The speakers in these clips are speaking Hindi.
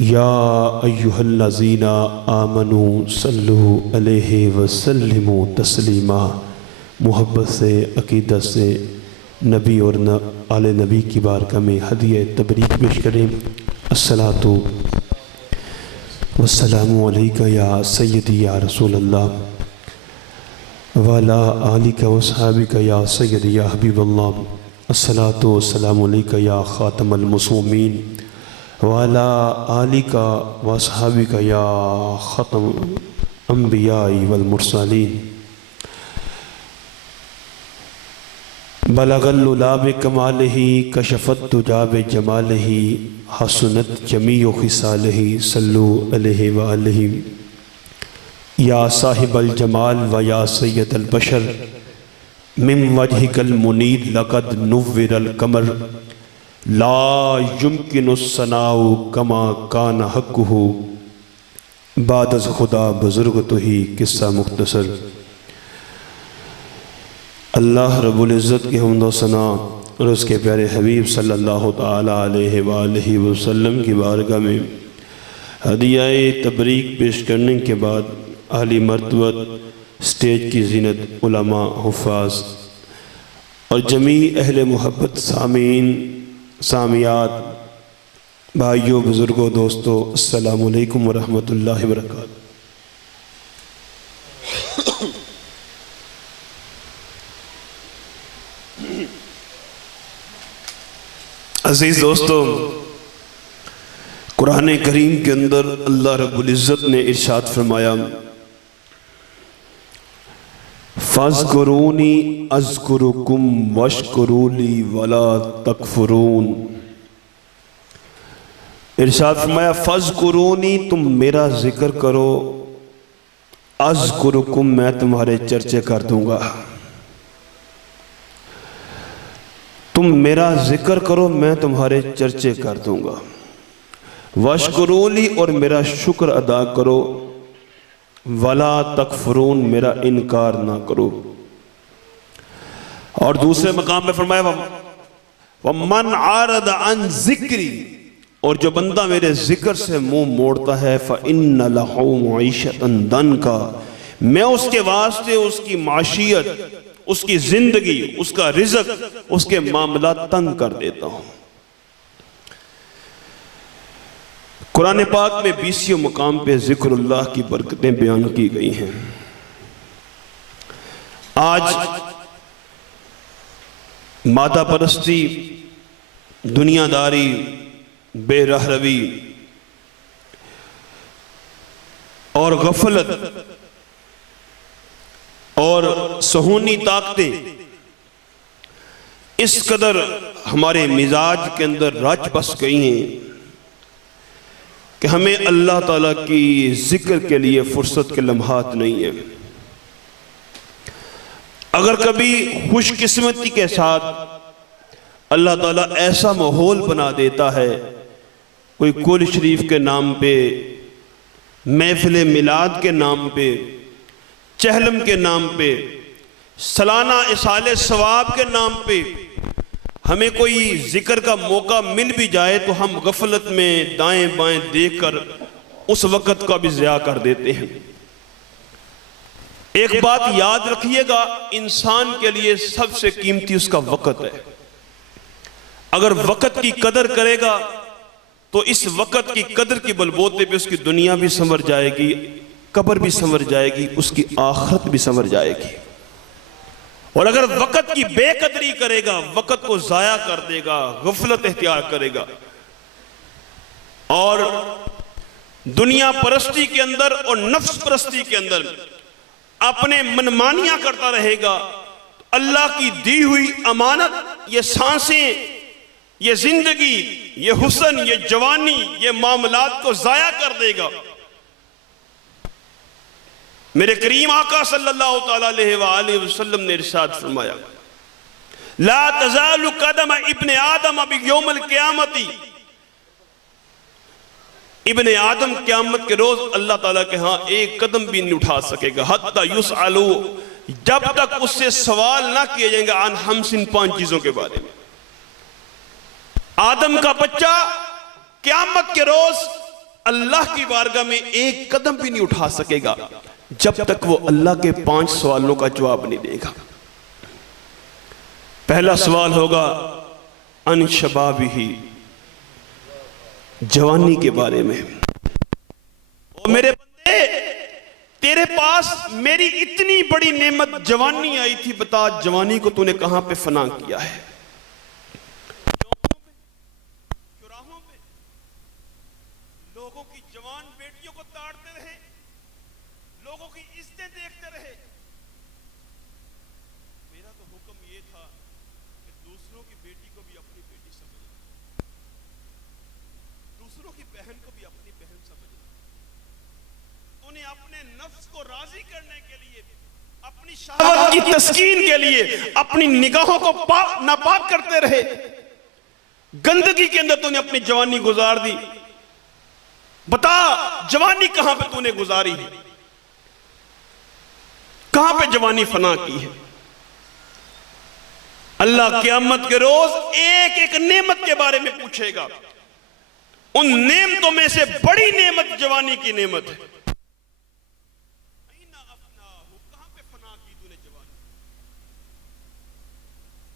या अय्युहल्लज़ीना आमनू सल्लु अलैहि वसल्लिमु तस्लीमा। मोहब्बत से, अक़ीदत से नबी और आले नबी की बारगाह में हदिया तबरीक पेश करें। अस्सलातु वस्सलामु अलैका या सय्यदी या रसूल अल्लाह वाला आलिका वसहाबिका या सय्यदी या हबीबल्लाह। अस्सलातु वस्सलामु अलैका या ख़ातमल मुस्लिमीन वाला आलिका वसहाबिका या ख़तम अम्बिया वल मुरसलीन। बलगल्लुलाब कमालही कशफत तुजाब जमालही हसनत जमीउ खिसालही सल्लु अलैहि व आलिहि। या साहिबल जमाल व या सय्यदल बशर मिन वजहिकल मुनीर लक़द नुव्विरल कमर ला युमकिनुस्सनाउ कमा कान हक़्क़ुहु बादज़ खुदा बुज़ुर्ग तो ही किस्सा मुख्तसर। अल्लाह रब्बुल इज़्ज़त की हम्द व सना और उसके प्यारे हबीब सल्लल्लाहु तआला अलैहि व आलिहि वसल्लम की बारगाह में हदियाए तबरीक पेश करने के बाद आली मर्तबत स्टेज की ज़ीनत उलमा, हुफ़ाज़ और जमी अहले मोहब्बत सामीन सामियात, भाइयों, बुज़ुर्गों, दोस्तों, अस्सलामु अलैकुम व रहमतुल्लाहि व बरकातहू। अज़ीज़ दोस्तों, कुरान करीम के अंदर अल्लाह रब्बुल इज़्ज़त ने इरशाद फरमाया, फ़ज़्कुरूनी अज़्कुरुकुम वश्कुरूली वला तकफुरून। इरशाद फरमाया फ़ज़्कुरूनी, तुम मेरा जिक्र करो, अज़्कुरुकुम, मैं तुम्हारे चर्चे कर दूंगा। तुम मेरा जिक्र करो, मैं तुम्हारे चर्चे कर दूंगा। वश्कुरूली, और मेरा शुक्र अदा करो, वला तकफुरून, मेरा इनकार ना करो। और दूसरे मकाम पे फरमाया वमन आरद अन ज़िक्री, और जो बंदा मेरे जिक्र से मुंह मोड़ता है फ़इन्न लहू मईशतन दनका, मैं उसके वास्ते उसकी माशियत, उसकी जिंदगी, उसका रिज़्क़, उसके मामला तंग कर देता हूं। कुरान पाक में 20 मुकाम पे ज़िक्रुल्लाह की बरकतें बयान की गई हैं। आज मादा परस्ती, दुनियादारी, बेरहरवी और गफलत और सहूनी ताकतें इस कदर हमारे मिजाज के अंदर रच बस गई हैं कि हमें अल्लाह ताला की जिक्र के लिए फुर्सत के लम्हात नहीं है। अगर कभी खुशकिस्मती के साथ अल्लाह ताला ऐसा माहौल बना देता है, कोई कुल शरीफ के नाम पे, महफिल मिलाद के नाम पे, चहलम के नाम पे, सालाना इसाले सवाब के नाम पे हमें कोई जिक्र का मौका मिल भी जाए तो हम गफलत में दाएं बाएं देखकर उस वक़्त का भी ज़िया कर देते हैं। एक बात याद रखिएगा, इंसान के लिए सबसे कीमती उसका वक़्त है। अगर वक़्त की कदर करेगा तो इस वक़्त की कदर की बलबूते पे उसकी दुनिया भी संवर जाएगी, कब्र भी संवर जाएगी, उसकी आखिरत भी संवर जाएगी। और अगर वक़्त की बेकदरी करेगा, वक़्त को ज़ाया कर देगा, गफलत इख्तियार करेगा और दुनिया परस्ती के अंदर और नफ्स परस्ती के अंदर अपने मनमानियां करता रहेगा, तो अल्लाह की दी हुई अमानत, ये सांसें, ये जिंदगी, ये हुस्न, ये जवानी, ये मामलात को ज़ाया कर देगा। मेरे करीम आका सल्लल्लाहु तआला अलैहि वसल्लम ने इरशाद फरमाया, ला तज़ालु कदम इब्ने आदम बियौमिल क़ियामती, इब्ने आदम क़यामत के रोज अल्लाह ताला के यहाँ एक कदम भी नहीं उठा सकेगा, हत्ता युसअलू, जब तक उससे सवाल ना किए जाएंगे अन हमसिन, 5 चीजों के बारे में। आदम का बच्चा क़यामत के रोज अल्लाह की बारगाह में एक कदम भी नहीं उठा सकेगा जब तक वो अल्लाह के 5 सवालों का जवाब नहीं देगा। पहला सवाल होगा अन शबाबिही, जवानी के बारे में। ओ मेरे बंदे, तेरे पास मेरी इतनी बड़ी नेमत जवानी आई थी, बता जवानी को तूने कहां पे फना किया है? चौराहों पे लोगों की जवान बेटियों को ताड़ते रहे, लोगों की इज्जतें देखते रहे। मेरा तो हुक्म ये था कि दूसरों की बेटी को भी अपनी बेटी समझना, दूसरों की बहन को भी अपनी बहन समझना। तूने अपने नफ्स को राजी करने के लिए, अपनी शहवत की तस्कीन के लिए अपनी निगाहों को नापाक करते रहे, गंदगी के अंदर तूने अपनी जवानी गुजार दी। बता जवानी कहां पे तूने गुजारी है, कहां पे जवानी फना की है? अल्लाह क़यामत के रोज एक एक नेमत के बारे में पूछेगा। उन नेमतों में से बड़ी नेमत जवानी की नेमत है। कहां पे फना की तूने जवानी?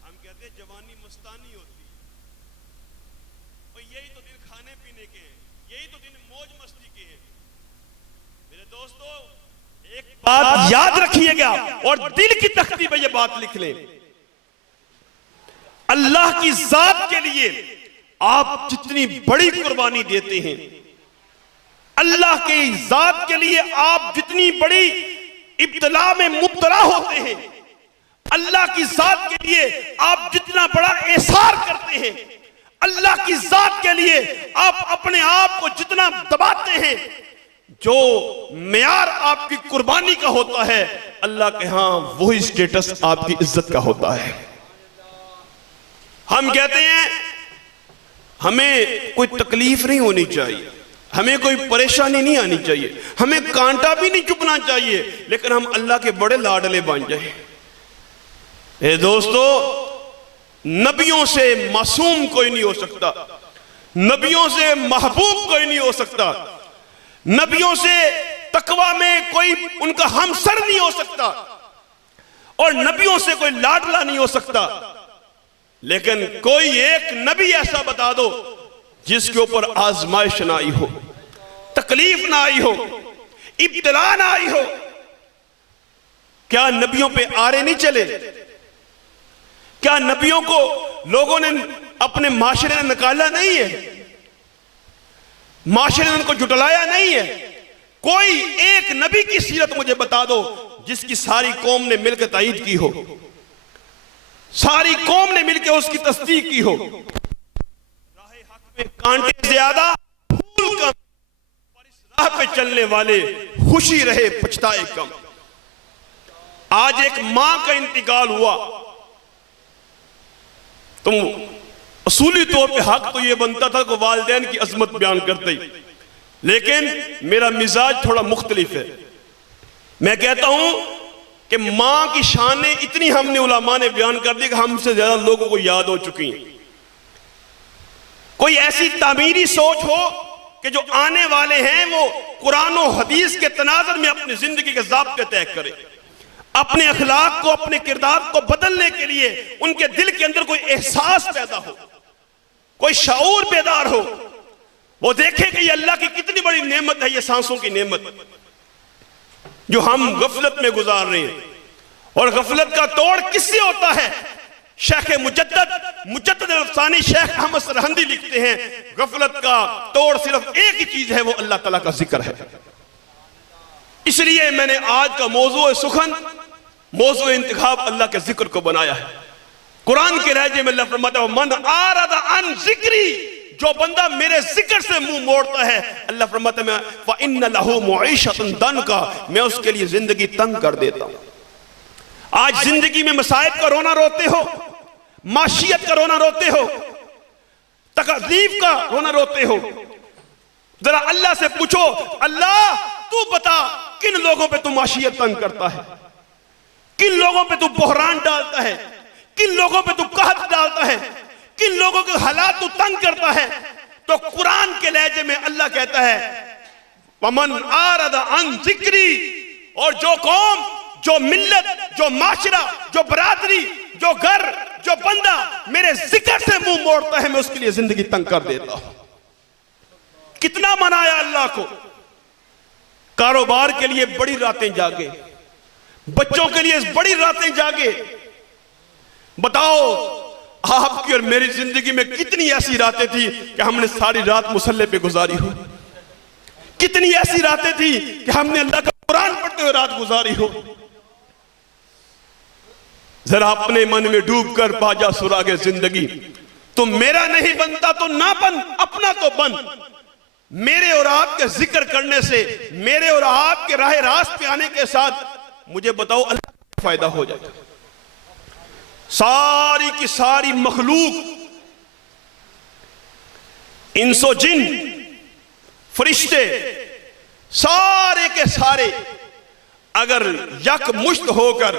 हम कहते हैं जवानी मस्तानी होती है, और यही तो दिन खाने पीने के हैं, यही तो दिन मौज मस्ती के हैं। मेरे दोस्तों, एक बात याद रखिएगा और दिल की तख्ती पे ये बात लिख लें। अल्लाह की जात के लिए आप जितनी बड़ी कुर्बानी देते हैं, अल्लाह की जात के लिए आप जितनी बड़ी इब्तिला में मुब्तला होते हैं, अल्लाह की जात के लिए आप जितना बड़ा एहसार करते हैं, अल्लाह की जात के लिए आप अपने आप को जितना दबाते हैं, जो मेयार आपकी कुर्बानी का होता है, अल्लाह के यहां वही स्टेटस आपकी इज्जत का होता है। हम कहते हैं हमें कोई तकलीफ नहीं होनी चाहिए, हमें कोई परेशानी नहीं आनी चाहिए, हमें कांटा भी नहीं चुभना चाहिए, लेकिन हम अल्लाह के बड़े लाडले बन जाए। ए दोस्तों, नबियों से मासूम कोई नहीं हो सकता, नबियों से महबूब कोई नहीं हो सकता, नबियों से तकवा में कोई उनका हमसर नहीं हो सकता, और नबियों से कोई लाडला नहीं हो सकता। लेकिन कोई एक नबी ऐसा बता दो जिसके ऊपर आजमाइश ना आई हो, तकलीफ ना आई हो, इब्तिला ना आई हो। क्या नबियों पे आरे नहीं चले? क्या नबियों को लोगों ने अपने माशरे में निकाला नहीं है? माशरे ने उनको जुटलाया नहीं है? कोई एक नबी की सीरत मुझे बता दो जिसकी सारी कौम ने मिलकर तायीद की हो, सारी कौम ने मिलकर उसकी तस्दीक की हो। राह हक में कांटे ज्यादा, फूल कम, पर इस राह पे चलने वाले खुशी रहे पछताए कम। आज एक मां का इंतकाल हुआ, तुम असूली तौर पे हक तो यह बनता था कि वालिदैन की अजमत बयान करते ही, लेकिन मेरा मिजाज थोड़ा मुख्तलिफ है। मैं कहता हूं कि मां की शानें इतनी हमने उलमा ने बयान कर दी कि हमसे ज्यादा लोगों को याद हो चुकी हैं। कोई ऐसी तामीरी सोच हो कि जो आने वाले हैं वो कुरान और हदीस के तनाज़ुर में अपनी जिंदगी के ज़ाब्ते तय करें, अपने अखलाक को, अपने किरदार को बदलने के लिए उनके दिल के अंदर कोई एहसास पैदा हो, कोई शऊर बेदार हो, वो देखे कि ये अल्लाह की कितनी बड़ी नेमत है, ये सांसों की नेमत जो हम गफलत में गुजार रहे हैं। और गफलत का तोड़ किससे होता है? शेख मुजद्दिद अल-अफ़सानी शेख अहमद सरहंदी लिखते हैं, गफलत का तोड़ सिर्फ एक ही चीज है, वो अल्लाह ताला का जिक्र है। इसलिए मैंने आज का मौजू सुखन, मौजू इंतखाब अल्लाह के जिक्र को बनाया है। कुरान के लहजे में अल्लाह फरमाता है, मन आरदा अन जिक्री, जो बंदा मेरे जिक्र से मुंह मोड़ता है, अल्लाह फरमाता है व इन्न लहू मुईशतन दनका, मैं उसके लिए जिंदगी तंग कर देता हूं। आज जिंदगी में मसाइब का रोना रोते हो, माशियत का रोना रोते हो, तकलीफ का रोना रोते हो, जरा अल्लाह से पूछो, अल्लाह तू बता किन लोगों पे तू माशियत तंग करता है, किन लोगों पे तू बहरान डालता है, किन लोगों पे तू कहत डालता है, किन लोगों के हालात तू तंग करता है। तो कुरान के लहजे में अल्लाह कहता है वमन आरद अन जिक्री, और जो कौम, जो मिल्लत, जो माशरा, जो बरादरी, जो घर, जो बंदा मेरे जिक्र से मुंह मोड़ता है, मैं उसके लिए जिंदगी तंग कर देता हूं। कितना मनाया अल्लाह को। कारोबार के लिए बड़ी रातें जागे, बच्चों के लिए बड़ी रातें जागे। बताओ आपकी और मेरी जिंदगी में कितनी ऐसी रातें थी कि हमने सारी रात मुसल्ले पे गुजारी हो, कितनी ऐसी रातें थी कि हमने अल्लाह का कुरान पढ़ते हुए रात गुजारी हो। जरा अपने मन में डूब कर पाजा सुरागे जिंदगी, तो मेरा नहीं बनता तो ना बन, अपना तो बन। मेरे और आपके जिक्र करने से, मेरे और आपके राह रास्त पे आने के साथ मुझे बताओ अल्लाह का फायदा हो जाएगा। सारी की सारी मखलूक, इंसो जिन, फरिश्ते, सारे के सारे अगर यकमुश्त होकर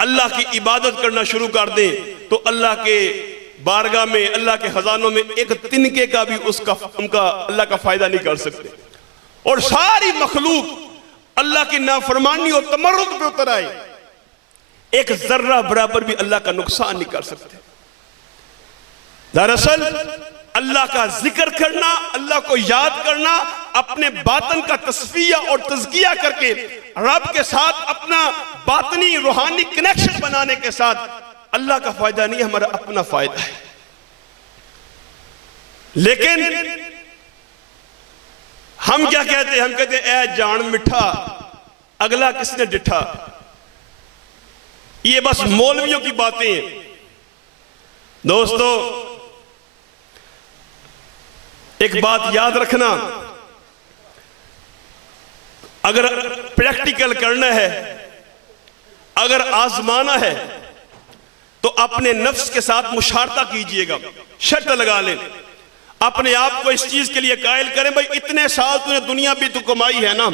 अल्लाह की इबादत करना शुरू कर दें तो अल्लाह के बारगाह में, अल्लाह के खजानों में एक तिनके का भी उनका अल्लाह का फायदा नहीं कर सकते। और सारी मखलूक अल्लाह की नाफरमानी और तमर्रुद पे उतर आए, एक जर्रा बराबर भी अल्लाह का नुकसान नहीं कर सकते। दरअसल अल्लाह का जिक्र करना, अल्लाह को याद करना, अपने बातन का तस्फिया और तज़किया करके रब के साथ अपना बातनी रूहानी कनेक्शन बनाने के साथ अल्लाह का फायदा नहीं, हमारा अपना फायदा है। लेकिन हम क्या कहते हैं? हम कहते हैं ए जान मिठा अगला किसने डिठा। ये बस मौलवियों की बातें हैं। दोस्तों एक बात याद रखना, अगर प्रैक्टिकल करना है, अगर आजमाना है तो अपने नफ्स के साथ मुशारता कीजिएगा, शर्त लगा लें, अपने आप को इस चीज के लिए कायल करें, भाई इतने साल तूने दुनिया भी तो कमाई है ना,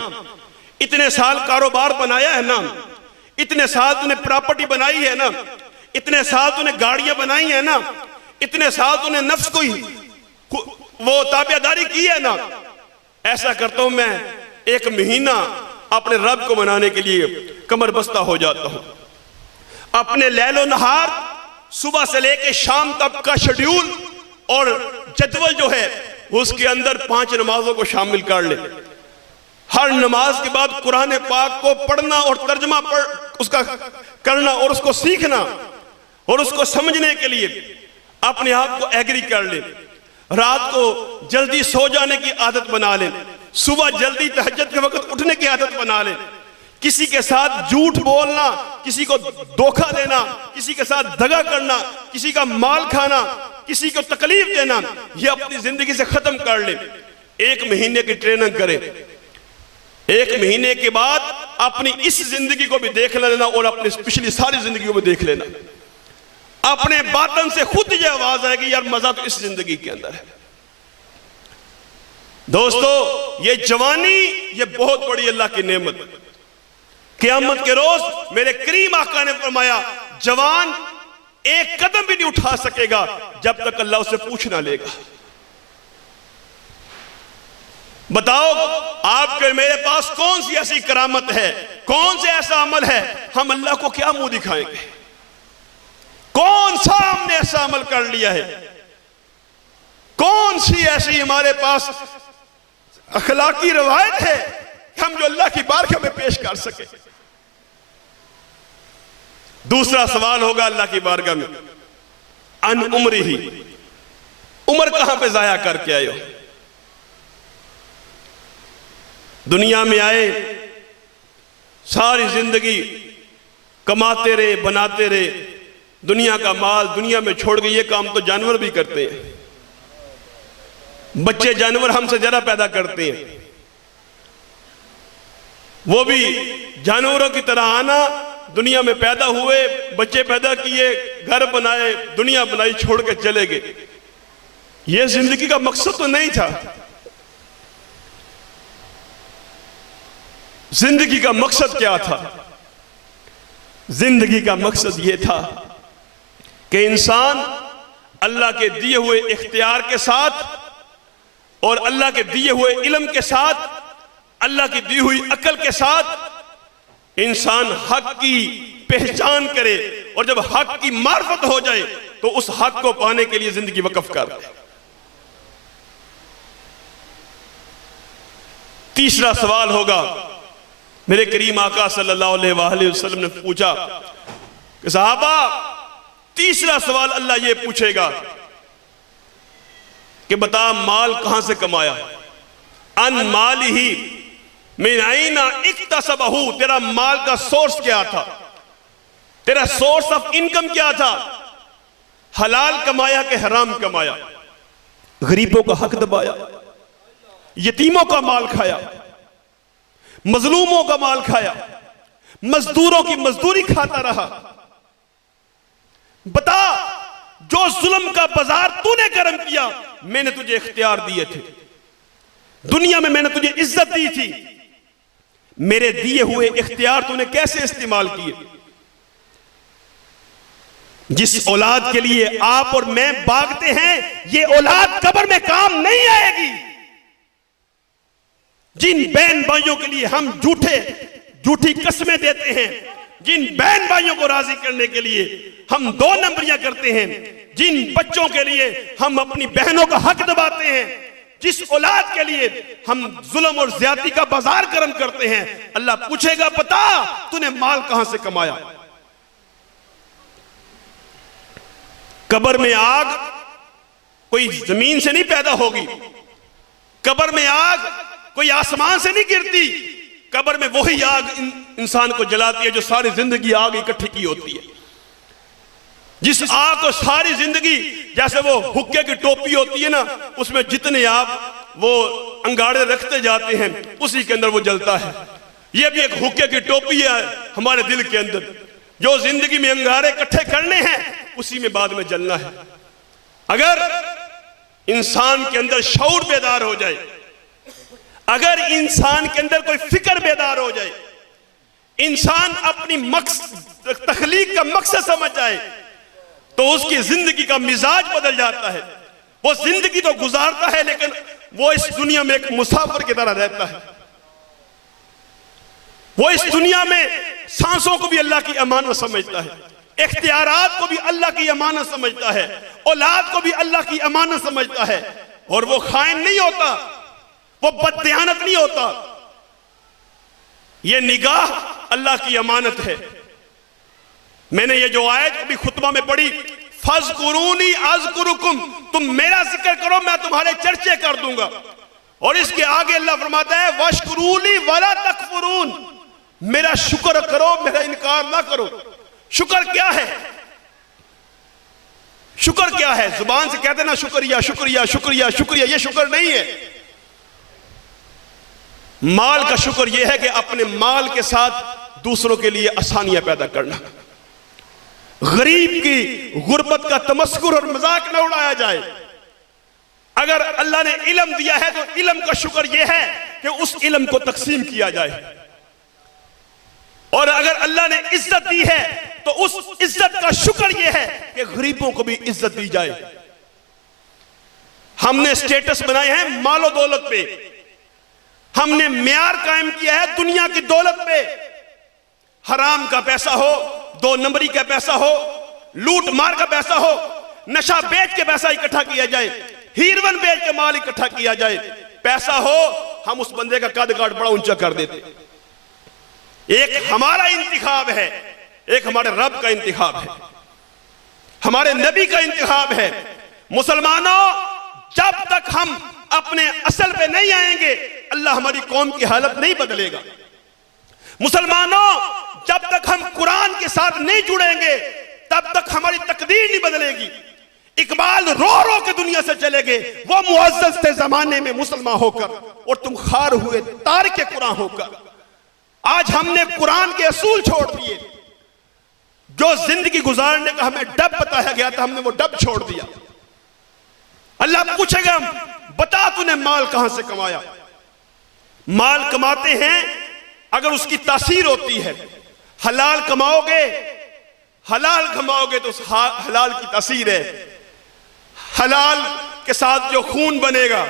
इतने साल कारोबार बनाया है ना, इतने साल तूने प्रॉपर्टी बनाई है ना, इतने साल तूने गाड़ियां बनाई है ना, इतने साल तूने नफ्स को वो ताबेदारी की है ना। ऐसा करता हूं मैं, एक महीना अपने रब को मनाने के लिए कमर बस्ता हो जाता हूं। अपने लैलो नहार, सुबह से लेके शाम तक का शेड्यूल और जदवल जो है उसके अंदर 5 नमाजों को शामिल कर ले। हर नमाज के बाद कुरान पाक को पढ़ना और तर्जमा उसका करना और उसको सीखना और उसको समझने के लिए अपने आप को एग्री कर ले। रात को जल्दी सो जाने की आदत बना ले, सुबह जल्दी तहज्जुद के वक्त उठने की आदत बना ले। किसी के साथ झूठ बोलना, किसी को धोखा देना, किसी के साथ दगा करना, किसी का माल खाना, किसी को तकलीफ देना, ये अपनी जिंदगी से खत्म कर ले। 1 महीने की ट्रेनिंग करें, 1 महीने के बाद अपनी इस जिंदगी को भी देख लेना और अपनी पिछली सारी जिंदगी को भी देख लेना। अपने बातन से खुद ये आवाज आएगी, यार मजा तो इस जिंदगी के अंदर है। दोस्तों ये जवानी, ये बहुत बड़ी अल्लाह की नेमत। क़यामत के रोज मेरे करीम आका ने फरमाया, जवान एक कदम भी नहीं उठा सकेगा जब तक अल्लाह उसे पूछ ना लेगा। बताओ आपके मेरे पास कौन सी ऐसी करामत है, कौन से ऐसा अमल है, हम अल्लाह को क्या मुंह दिखाएंगे? कौन सा हमने ऐसा अमल कर लिया है? कौन सी ऐसी हमारे पास अखलाकी रवायत है कि हम जो अल्लाह की बारगाह में पेश कर सके? दूसरा सवाल होगा अल्लाह की बारगाह में, अन उम्र ही, उम्र कहां पे जाया करके आए हो? दुनिया में आए, सारी जिंदगी कमाते रहे, बनाते रहे, दुनिया का माल दुनिया में छोड़ गए। ये काम तो जानवर भी करते हैं, बच्चे जानवर हमसे ज्यादा पैदा करते हैं। वो भी जानवरों की तरह आना, दुनिया में पैदा हुए, बच्चे पैदा किए, घर बनाए, दुनिया बनाई, छोड़ के चले गए। ये जिंदगी का मकसद तो नहीं था। जिंदगी का मकसद क्या था? जिंदगी का मकसद यह था कि इंसान अल्लाह के दिए हुए इख्तियार के साथ और अल्लाह के दिए हुए इल्म के साथ, अल्लाह की दी हुई अकल के साथ इंसान हक की पहचान करे, और जब हक की मार्फत हो जाए तो उस हक को पाने के लिए जिंदगी वक्फ कर दे। तीसरा सवाल होगा, मेरे करीम आका सल्लल्लाहु अलैहि वसल्लम ने पूछा कि सहाबा, तीसरा सवाल अल्लाह ये पूछेगा कि बता माल कहां से कमाया, अन माल ही मिन आइना इक्तसबहू, तेरा माल का सोर्स क्या था, तेरा सोर्स ऑफ इनकम क्या था, हलाल कमाया कि हराम कमाया, गरीबों का हक दबाया, यतीमों का माल खाया, मजलूमों का माल खाया, मजदूरों की मजदूरी खाता रहा। बता, जो जुल्म का बाजार तूने गर्म किया, मैंने तुझे इख्तियार दिए थे, दुनिया में मैंने तुझे इज्जत दी थी, मेरे दिए हुए इख्तियार तूने कैसे इस्तेमाल किए। जिस औलाद के लिए आप और मैं भागते हैं, ये औलाद कब्र में काम नहीं आएगी। जिन बहन भाइयों के लिए हम झूठी कस्में देते हैं, जिन बहन भाइयों को राजी करने के लिए हम 2 नंबरियां करते हैं, जिन बच्चों के लिए हम अपनी बहनों का हक दबाते हैं, जिस औलाद के लिए हम जुल्म और ज्यादती का बाजार गर्म करते हैं, अल्लाह पूछेगा, बता तूने माल कहां से कमाया। कब्र में आग कोई जमीन से नहीं पैदा होगी, कब्र में आग कोई आसमान से नहीं गिरती, कब्र में वही आग इंसान को जलाती है जो सारी जिंदगी आग इकट्ठी की होती है। जिस आग को सारी जिंदगी, जैसे वो हुक्के की टोपी होती है ना, उसमें जितने आप वो अंगारे रखते जाते हैं उसी के अंदर वो जलता है। ये भी एक हुक्के की टोपी है हमारे दिल के अंदर, जो जिंदगी में अंगारे इकट्ठे करने हैं उसी में बाद में जलना है। अगर इंसान के अंदर शऊर बेदार हो जाए, अगर इंसान के अंदर कोई फिक्र बेदार हो जाए, इंसान अपनी तखलीक का मकसद समझ जाए, तो उसकी जिंदगी का मिजाज बदल जाता है। वो जिंदगी तो गुजारता है लेकिन वो इस दुनिया में एक मुसाफिर की तरह रहता है। वो इस दुनिया में सांसों को भी अल्लाह की अमानत समझता है, इख्तियारात को भी अल्लाह की अमानत समझता है, औलाद को भी अल्लाह की अमानत समझता है। और वो खाइन नहीं होता, वो बददियानत नहीं होता। ये निगाह अल्लाह की अमानत है। मैंने ये जो आयत अभी खुतबा में पढ़ी, फज़कुरूनी अज़कुरुकुम, तुम मेरा जिक्र करो मैं तुम्हारे चर्चे कर दूंगा। और इसके आगे अल्लाह फरमाता है वशकुरूनी वला तकफुरून, मेरा शुक्र करो मेरा इनकार ना करो। शुक्र क्या है? शुक्र क्या है? जुबान से कहते ना शुक्रिया शुक्रिया शुक्रिया शुक्रिया, ये शुक्र नहीं है। माल का शुक्र यह है कि अपने माल के साथ दूसरों के लिए आसानियां पैदा करना, गरीब की गुर्बत का तमस्कुर और मजाक न उड़ाया जाए। अगर अल्लाह ने इल्म दिया है तो इल्म का शुक्र यह है कि उस इल्म को तकसीम किया जाए, और अगर अल्लाह ने इज्जत दी है तो उस इज्जत का शुक्र यह है कि गरीबों को भी इज्जत दी जाए। हमने स्टेटस बनाए हैं मालो दौलत पे, हमने म्यार कायम किया है दुनिया की दौलत पे। हराम का पैसा हो, 2 नंबरी का पैसा हो, लूट मार का पैसा हो, नशा बेच के पैसा इकट्ठा किया जाए, हीरोइन बेच के माल इकट्ठा किया जाए। पैसा हो, हम उस बंदे का कद काट बड़ा ऊंचा कर देते। एक हमारा इंतिखाब है, एक हमारे रब का इंतिखाब है, हमारे नबी का इंतिखाब है। मुसलमानों, जब तक हम अपने असल पे नहीं आएंगे अल्लाह हमारी कौम की हालत नहीं बदलेगा। मुसलमानों, जब तक हम कुरान के साथ नहीं जुड़ेंगे तब तक हमारी तकदीर नहीं बदलेगी। इकबाल रो रो के दुनिया से चले गए, वो मुअज़्ज़ज़ थे जमाने में मुसलमान होकर, और तुम खार हुए तारिक कुरान होकर। आज हमने कुरान के असूल छोड़ दिए, जो जिंदगी गुजारने का हमें डब बताया गया था हमने वो डब छोड़ दिया। अल्लाह पूछेगा बता तूने माल कहां से कमाया। माल कमाते हैं अगर उसकी तासीर होती है, हलाल कमाओगे, हलाल कमाओगे तो हलाल की तासीर है। हलाल के साथ जो खून बनेगा,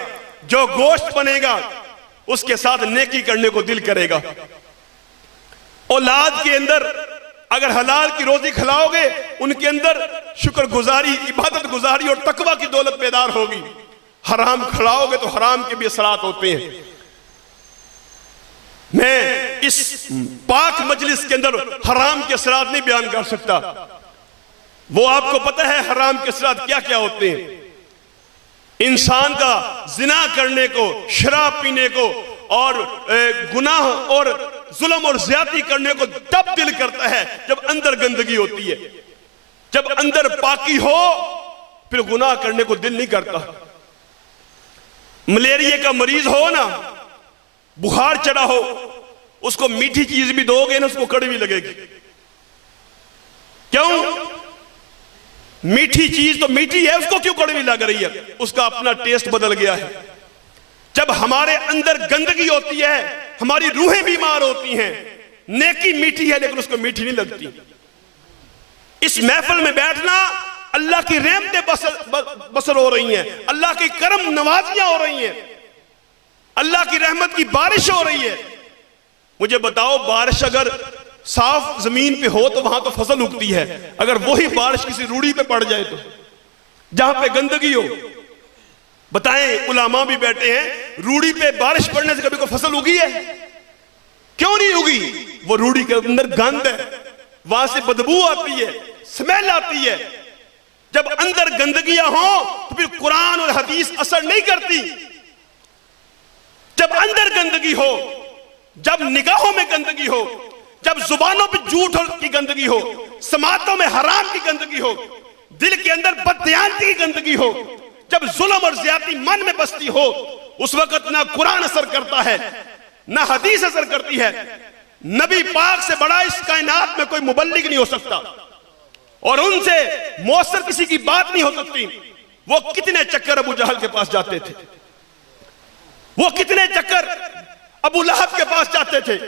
जो गोश्त बनेगा, उसके साथ नेकी करने को दिल करेगा। औलाद के अंदर अगर हलाल की रोजी खिलाओगे, उनके अंदर शुक्रगुजारी, इबादत गुजारी और तकवा की दौलत पैदा होगी। हराम खिलाओगे तो हराम के भी असरात होते हैं। मैं इस पाक मजलिस के अंदर हराम के असरात नहीं बयान कर सकता। वो आपको पता है हराम के असरात क्या क्या होते हैं। इंसान का जिना करने को, शराब पीने को और गुनाह और जुल्म और ज्यादती करने को तब दिल करता है जब अंदर गंदगी होती है। जब अंदर पाकी हो फिर गुनाह करने को दिल नहीं करता। मलेरिया का मरीज हो ना, बुखार चढ़ा हो, उसको मीठी चीज भी दोगे ना, उसको कड़वी लगेगी। क्यों? मीठी चीज तो मीठी है, उसको क्यों कड़वी लग रही है? उसका अपना टेस्ट बदल गया है। जब हमारे अंदर गंदगी होती है, हमारी रूहें बीमार होती हैं। नेकी मीठी है लेकिन उसको मीठी नहीं लगती। इस महफिल में बैठना, अल्लाह की रहमतें बसर हो रही हैं, अल्लाह की करम नवाजियां हो रही हैं, अल्लाह की रहमत की बारिश हो रही है। मुझे बताओ, बारिश अगर साफ जमीन पे हो तो वहां तो फसल उगती है। अगर वही बारिश किसी रूढ़ी पे पड़ जाए तो, जहां पे गंदगी हो, बताएं, उलामा भी बैठे हैं, रूढ़ी पे बारिश पड़ने से कभी कोई फसल उगी है? क्यों नहीं उगी? वो रूढ़ी के अंदर गंद है, वहां से बदबू आती है, स्मेल आती है। जब अंदर गंदगियां हो तो फिर कुरान और हदीस असर नहीं करती। जब अंदर गंदगी हो, जब निगाहों में गंदगी हो, जब जुबानों पे झूठ की गंदगी हो, समातों में हराम की गंदगी हो, दिल के अंदर बददियानती की गंदगी हो, जब जुल्म और ज्यादती मन में बसती हो, उस वक्त ना कुरान असर करता है, ना हदीस असर करती है। नबी पाक से बड़ा इस कायनात में कोई मुबल्लिग नहीं हो सकता और उनसे मौसर किसी की बात नहीं हो सकती। वो कितने चक्कर अबू जहल के पास जाते थे, वो कितने चक्कर अबू लहब के पास जाते थे।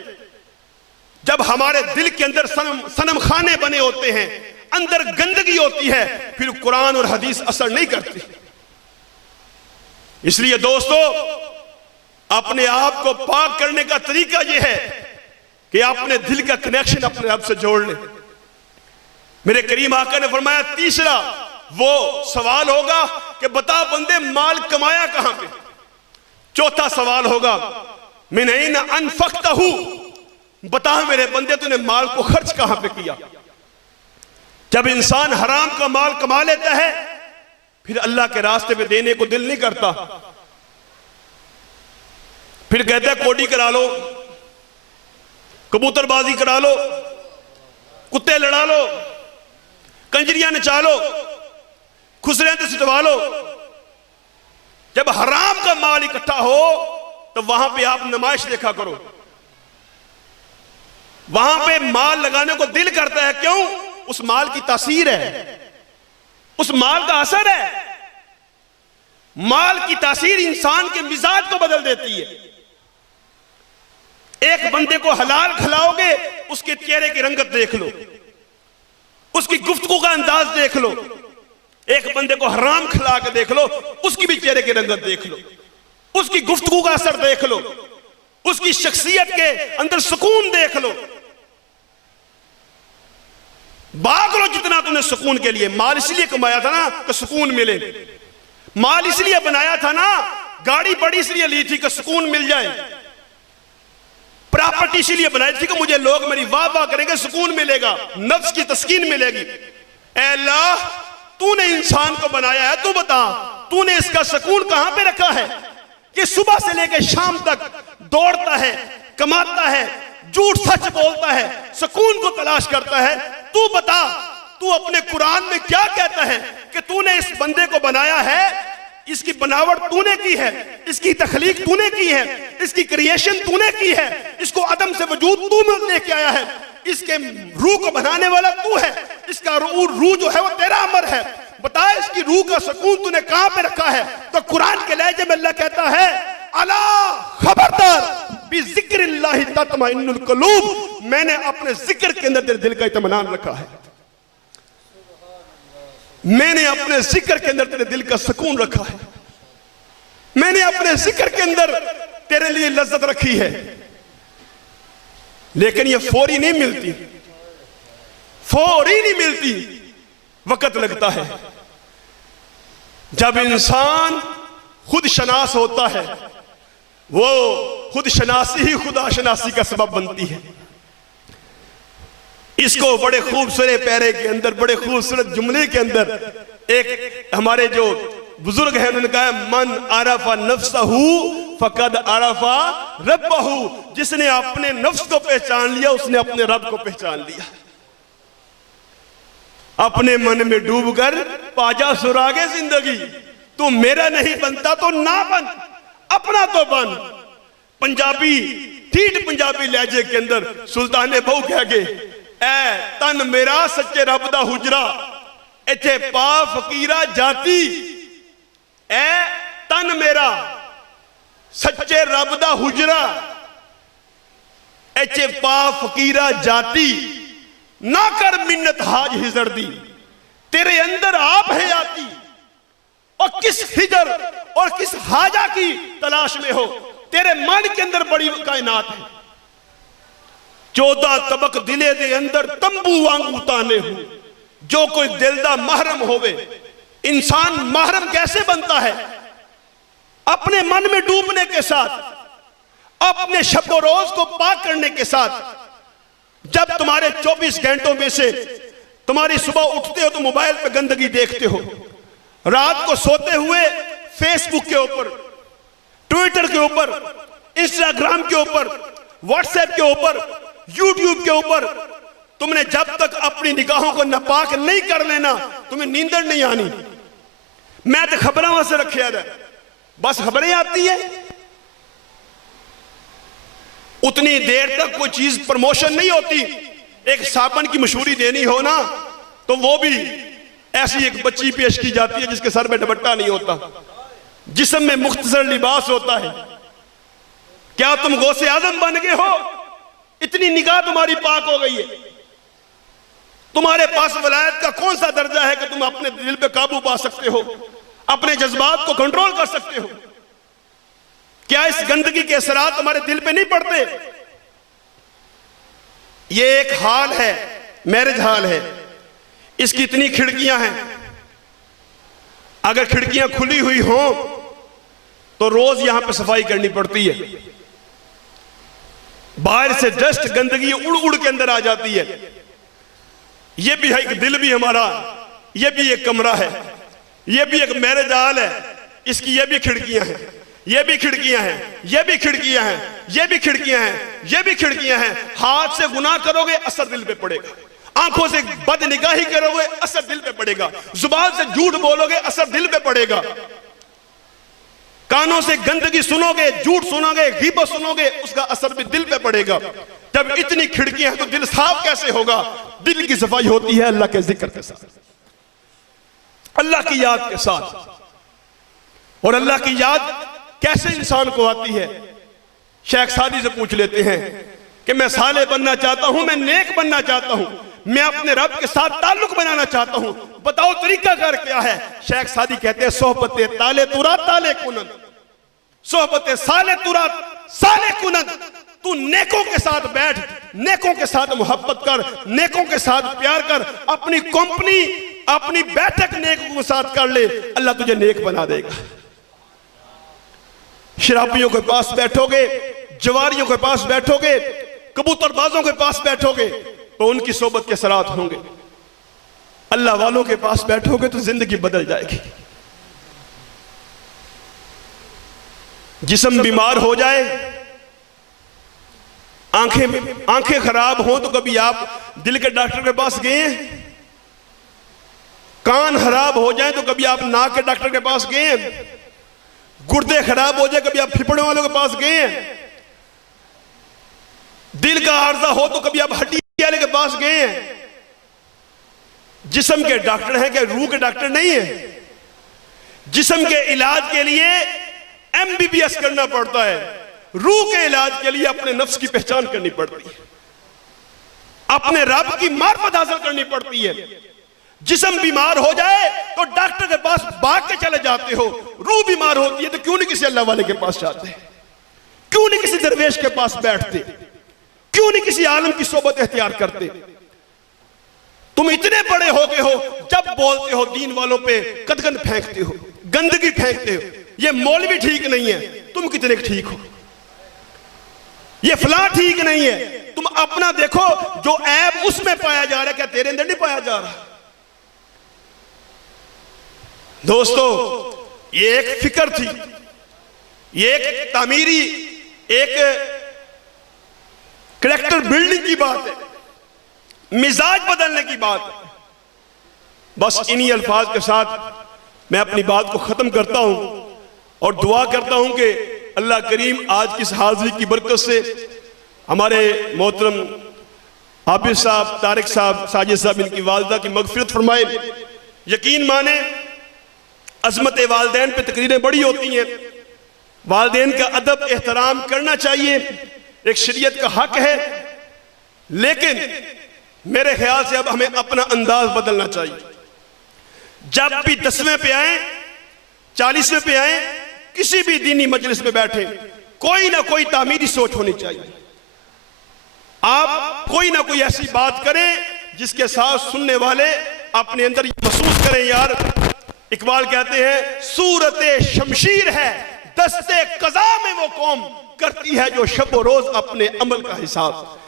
जब हमारे दिल के अंदर सनम खाने बने होते हैं, अंदर गंदगी होती है, फिर कुरान और हदीस असर नहीं करती। इसलिए दोस्तों, अपने आप को पाक करने का तरीका यह है कि अपने दिल का कनेक्शन अपने रब से जोड़ लें। मेरे करीम आका ने फरमाया, तीसरा वो सवाल होगा कि बता बंदे, माल कमाया कहां पे? चौथा सवाल होगा, मिन ऐन अनफक्तहू, बता मेरे बंदे तूने माल को खर्च कहां पे किया? जब इंसान हराम का माल कमा लेता है, फिर अल्लाह के रास्ते पे देने को दिल नहीं करता। फिर कहता है कोडी करा लो, कबूतरबाजी करा लो, कुत्ते लड़ा लो, कंजरियां नचा लो, खुसरे सिटवा लो। जब हराम का माल इकट्ठा हो तो वहां पे आप नुमाइश देखा करो। वहां पे माल लगाने को दिल करता है, क्यों? उस माल की तासीर है, उस माल का असर है। माल की तासीर इंसान के मिजाज को बदल देती है। एक बंदे को हलाल खिलाओगे, उसके चेहरे की रंगत देख लो, उसकी गुफ्तगू का अंदाज देख लो। एक बंदे को हराम खिला के देख लो, उसकी भी चेहरे की रंगत देख लो, उसकी गुफ्तगू का असर देख लो, उसकी शख्सियत के अंदर सुकून देख लो। भाग लो जितना तुमने सुकून के लिए। माल इसलिए कमाया था ना कि सुकून मिले, माल इसलिए बनाया था ना, गाड़ी बड़ी इसलिए ली थी कि सुकून मिल जाए, प्रॉपर्टी इसलिए बनाई थी कि मुझे लोग मेरी वाह वाह करेंगे, सुकून मिलेगा, नफ्स की तस्कीन मिलेगी। ऐ अल्लाह, तूने इंसान को बनाया है, तू बता तूने इसका सुकून कहां पे रखा है कि सुबह से लेकर शाम तक दौड़ता है, कमाता है, झूठ सच बोलता है, सुकून को तलाश करता है। तू बता, तू अपने कुरान में क्या कहता है कि तूने इस बंदे को बनाया है, इसकी बनावट तूने की है, इसकी तखलीक तूने की है, इसकी क्रिएशन तूने की है, इसको अदम से वजूद तू में लेके आया है, इसके रूह को बनाने वाला तू है, इसका रूह जो है वो तेरा अमर है। बता इसकी रूह का सुकून तूने कहां पे रखा है? तो कुरान के लहजे में अल्लाह कहता है, अला खबरदार, बिज़िक्रिल्लाहि तत्मइन्नुल कुलूब, मैंने अपने जिक्र के अंदर तेरे दिल का इत्मीनान रखा है। मैंने अपने जिक्र के अंदर तेरे दिल का सुकून रखा है, मैंने अपने जिक्र के अंदर तेरे लिए लज्जत रखी है। लेकिन ये फौरी नहीं मिलती, फौरी नहीं मिलती, वक्त लगता है। जब इंसान खुद शनास होता है, वो खुद शनासी ही खुदा शनासी का सबब बनती है। इसको बड़े खूबसूरत पैरे के अंदर, बड़े खूबसूरत जुमले के अंदर एक हमारे जो बुजुर्ग हैं उन्होंने कहा, मन आरफा नफ्सहू फकद आरफा रब्बहू। जिसने अपने नफ्स को पहचान लिया उसने अपने रब को पहचान लिया। अपने मन में डूबकर पाजा सुरागे जिंदगी, तू मेरा नहीं बनता तो ना बन, अपना तो बन। पंजाबी ठीठ पंजाबी लहजे के अंदर सुल्तान बहु कह गए, ऐ तन मेरा सच्चे रब दा हुजरा, इथे पा फकीरा जाती। ऐ तन मेरा सच्चे रब दा हुजरा, इथे पा फकीरा जाती। ना कर मिन्नत हाज हिजर दी, तेरे अंदर आप है आती। और किस हिजर और किस हाजा की तलाश में हो, तेरे मन के अंदर बड़ी कायनात है। 14 तबक दिले दे अंदर तंबू वांगू ताने हूं, जो कोई दिलदा महरम होवे। इंसान महरम कैसे बनता है? अपने मन में डूबने के साथ, अपने शब रोज को पाक करने के साथ। जब तुम्हारे 24 घंटों में से तुम्हारी सुबह उठते हो तो मोबाइल पे गंदगी देखते हो, रात को सोते हुए फेसबुक के ऊपर, ट्विटर के ऊपर, इंस्टाग्राम के ऊपर, व्हाट्सएप के ऊपर, यूट्यूब के ऊपर, तुमने जब तक अपनी निगाहों को नापाक नहीं कर लेना तुम्हें नींदर नहीं आनी। मैं तो खबरें वहां से रखे था, बस खबरें आती है। उतनी देर तक कोई चीज प्रमोशन नहीं होती। एक साबन की मशहूरी देनी हो ना तो वो भी ऐसी एक बच्ची पेश की जाती है जिसके सर में दुपट्टा नहीं होता, जिस्म में मुख्तसर लिबास होता है। क्या तुम गौसे आजम बन गए हो? इतनी निगाह तुम्हारी पाक हो गई है। तुम्हारे पास वलायत का कौन सा दर्जा है कि तुम अपने दिल पे काबू पा सकते हो, अपने जज्बात को कंट्रोल कर सकते हो? क्या इस गंदगी के असरात तुम्हारे दिल पे नहीं पड़ते? ये एक हाल है, मैरिज हाल है, इसकी इतनी खिड़कियां हैं। अगर खिड़कियां खुली हुई हो तो रोज यहां पे सफाई करनी पड़ती है। बाहर से डस्ट गंदगी उड़ उड़ के अंदर आ जाती है। ये भी है एक दिल भी हमारा, ये भी एक कमरा है, ये भी एक मैरिज हाल है, इसकी ये भी खिड़कियां हैं, ये भी खिड़कियां हैं, ये भी खिड़कियां हैं, ये भी खिड़कियां हैं, ये भी खिड़कियां हैं। हाथ से गुनाह करोगे असर दिल पे पड़ेगा, आंखों से बदनिगाही करोगे असर दिल पे पड़ेगा, जुबान से झूठ बोलोगे असर दिल पे पड़ेगा, कानों से गंदगी सुनोगे, झूठ सुनोगे, गीबत सुनोगे, उसका असर भी दिल पे पड़ेगा। जब इतनी खिड़कियां हैं तो दिल साफ कैसे होगा? दिल की सफाई होती है अल्लाह के जिक्र के साथ, अल्लाह की याद के साथ। और अल्लाह की याद कैसे इंसान को आती है? शेख सादी से पूछ लेते हैं कि मैं साले बनना चाहता हूं, मैं नेक बनना चाहता हूं, मैं अपने रब के साथ ताल्लुक बनाना चाहता हूं, बताओ तरीकाकार क्या है? शेख सादी कहते हैं सोहबते ताले तुरा ताले कुनद, सोहबते साले तुरा साले कुनद। तू नेकों के साथ बैठ, नेकों के साथ मोहब्बत कर, नेकों के साथ प्यार कर, अपनी कंपनी, अपनी बैठक नेकों के साथ कर ले, अल्लाह तुझे नेक बना देगा। शराबियों के पास बैठोगे, जवारियों के पास बैठोगे, कबूतरबाजों के पास बैठोगे तो उनकी सोबत के सरात होंगे। अल्लाह वालों के पास बैठोगे तो जिंदगी बदल जाएगी। जिस्म बीमार हो जाए, आंखें खराब हो तो कभी आप दिल के डॉक्टर के पास गए हैं? कान खराब हो जाए तो कभी आप नाक के डॉक्टर के पास गए हैं? गुर्दे खराब हो जाए कभी आप फेफड़े वालों के पास गए हैं? दिल का आर्जा हो तो कभी आप हड्डी वाले के पास गए हैं? जिस्म के डॉक्टर हैं कि रूह के डॉक्टर नहीं है। जिस्म के इलाज के लिए MBBS करना पड़ता है, रूह के इलाज के लिए अपने नफ्स की पहचान करनी पड़ती है, अपने रब की मार्फत हासिल करनी पड़ती है। जिस्म बीमार हो जाए तो डॉक्टर के पास भाग के चले जाते हो, रूह बीमार होती है तो क्यों नहीं किसी अल्लाह वाले के पास जाते, क्यों नहीं किसी दरवेश के पास बैठते, क्यों नहीं किसी आलम की सोबत इख्तियार करते। तुम इतने बड़े हो गए हो, जब बोलते हो दीन वालों पे कदगन फेंकते हो, गंदगी फेंकते हो, ये मौलवी ठीक नहीं है, तुम कितने ठीक हो, ये फलां ठीक नहीं है, तुम अपना देखो, जो ऐब उसमें पाया जा रहा है क्या तेरे अंदर नहीं पाया जा रहा। दोस्तों, ये एक फिक्र थी, ये एक तामीरी, एक करेक्टर बिल्डिंग की बात है, मिजाज बदलने की बात है। बस इन्हीं अल्फाज के साथ मैं अपनी बात को खत्म करता हूं और दुआ करता हूं कि अल्लाह करीम आज की इस हाजिरी की बरकत से हमारे मोहतरम हाफिज साहब, तारिक साहब, साजिद साहब, इनकी वालिदा की मगफिरत फरमाए। यकीन माने अजमत वालदैन पे तकरीरें बड़ी होती हैं, वालदैन का अदब एहतराम करना चाहिए, एक शरीयत का हक है, लेकिन मेरे ख्याल से अब हमें अपना अंदाज बदलना चाहिए। जब भी 10वें पे आए, 40वें पे आए, किसी भी दीनी मजलिस में बैठे, कोई ना कोई तामीरी सोच होनी चाहिए। आप कोई ना कोई ऐसी बात करें जिसके साथ सुनने वाले अपने अंदर महसूस करें, यार इकबाल कहते हैं सूरते शमशीर है दस्ते कज़ा में वो कौम करती है जो शब रोज अपने अमल का हिसाब।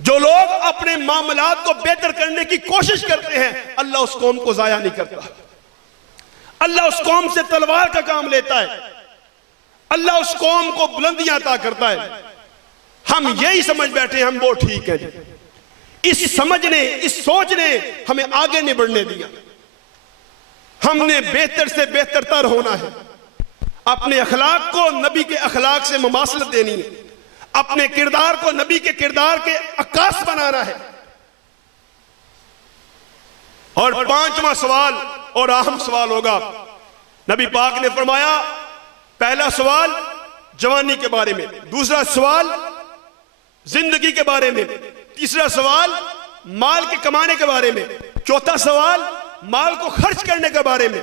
जो लोग अपने मामलात को बेहतर करने की कोशिश करते हैं, अल्लाह उस कौम को जाया नहीं करता, अल्लाह उस कौम से तलवार का काम लेता है, अल्लाह उस कौम को बुलंदियां अता करता है। हम यही समझ बैठे हम वो ठीक है जी, इस समझ ने, इस सोच ने हमें आगे नहीं बढ़ने दिया। हमने बेहतर से बेहतर तर होना है, अपने अखलाक को नबी के अखलाक से मुमासलत देनी है, अपने किरदार को नबी के किरदार के अक्कास बनाना है। और 5वां सवाल और अहम सवाल होगा, नबी पाक ने फरमाया पहला सवाल जवानी के बारे में, दूसरा सवाल जिंदगी के बारे में, तीसरा सवाल माल के कमाने के बारे में, चौथा सवाल माल को खर्च करने के बारे में।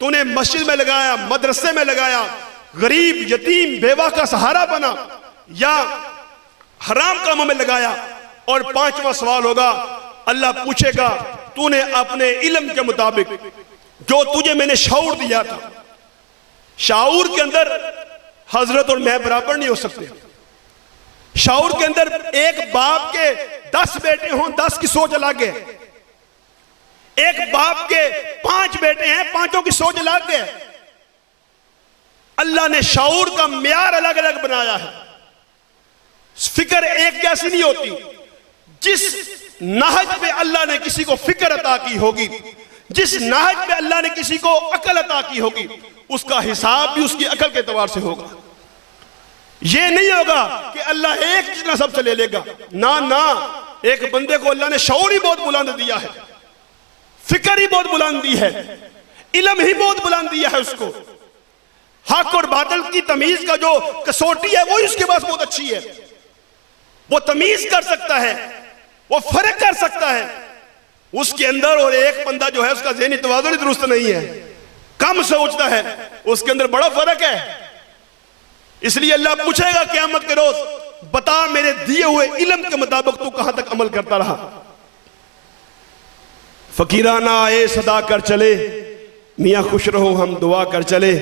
तूने मस्जिद में लगाया, मदरसे में लगाया, गरीब यतीम बेवा का सहारा बना या हराम कामों में लगाया। और 5वां सवाल होगा, अल्लाह पूछेगा तूने अपने इल्म के मुताबिक जो तुझे मैंने शऊर दिया था, शऊर के अंदर हजरत और मैं बराबर नहीं हो सकते। शऊर के अंदर एक बाप के 10 बेटे हों, 10 की सोच अलग है, एक बाप के 5 बेटे हैं, 5ओं की सोच अलग है। अल्लाह ने शऊर का म्यार अलग अलग बनाया है, फिक्र एक जैसी नहीं होती। जिस नहज पे अल्लाह ने किसी को फिक्र अता की होगी, जिस नहज पे अल्लाह ने किसी को अकल अता की होगी, उसका हिसाब भी उसकी अकल के एतबार से होगा। यह नहीं होगा कि अल्लाह एक जितना सबसे ले लेगा, ना ना, एक बंदे को अल्लाह ने शऊर ही बहुत बुलंद दिया है, फिक्र ही बहुत बुलंद दी है, इल्म ही बहुत बुलंद दिया है उसको। हक और बातिल की तमीज का जो कसौटी है वो ही उसके पास बहुत अच्छी है, वो तमीज कर सकता है, वो फर्क कर सकता है उसके अंदर। और एक बंदा जो है उसका ज़हनी तवाज़ुन ही दुरुस्त नहीं है, कम सोचता है, उसके अंदर बड़ा फर्क है। इसलिए अल्लाह पूछेगा क़यामत के रोज, बता मेरे दिए हुए इल्म के मुताबिक तू कहां तक अमल करता रहा। फकीराना आए सदा कर चले, मियां खुश रहो हम दुआ कर चले।